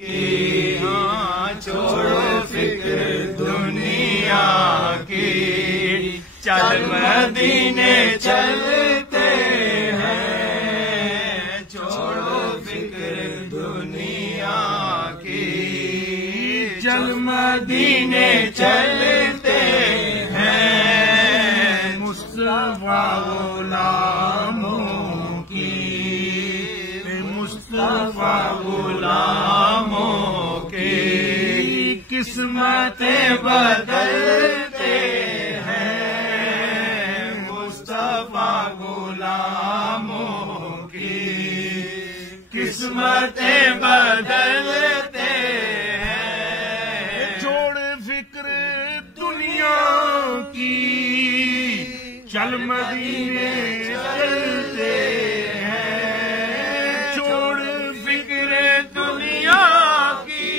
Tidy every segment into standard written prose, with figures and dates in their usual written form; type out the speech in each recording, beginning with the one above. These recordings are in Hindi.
कि हाँ छोड़ो फिक्र दुनिया की, चल मदीने चलते हैं। छोड़ो फिक्र दुनिया की, चल मदीने चलते हैं। मुस्तफा गुलामों की, मुस्तफा गुलामों की किस्मतें बदलते हैं। मुस्तफा गुलामों की किस्मतें बदलते हैं। छोड़ फिक्र दुनिया की, चल मदीने चलते हैं। छोड़ फिक्र दुनिया की,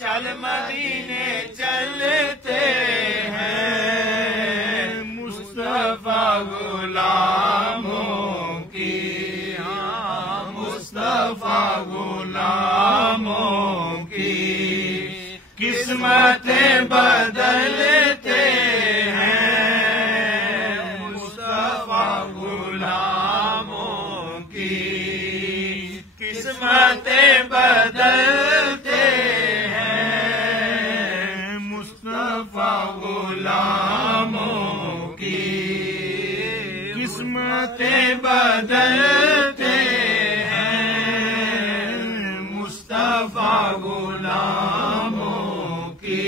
चल मदीने चलते हैं। मुस्तफा गुलामों की, हाँ मुस्तफा गुलामों की किस्मतें बदलते हैं। मुस्तफा गुलामों की किस्मतें बदलते हैं। मुस्तफा गुलामों की किस्मतें बदलते हैं। मुस्तफा गुलामों की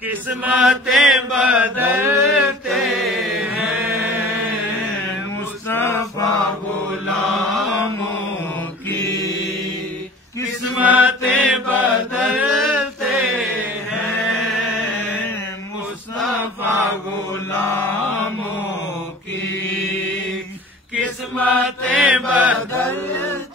किस्मतें बदलते हैं। मुस्तफा गुलामों की किस्मतें बदलते हैं। मुस्तफा गुलामों की किस्मतें बदलते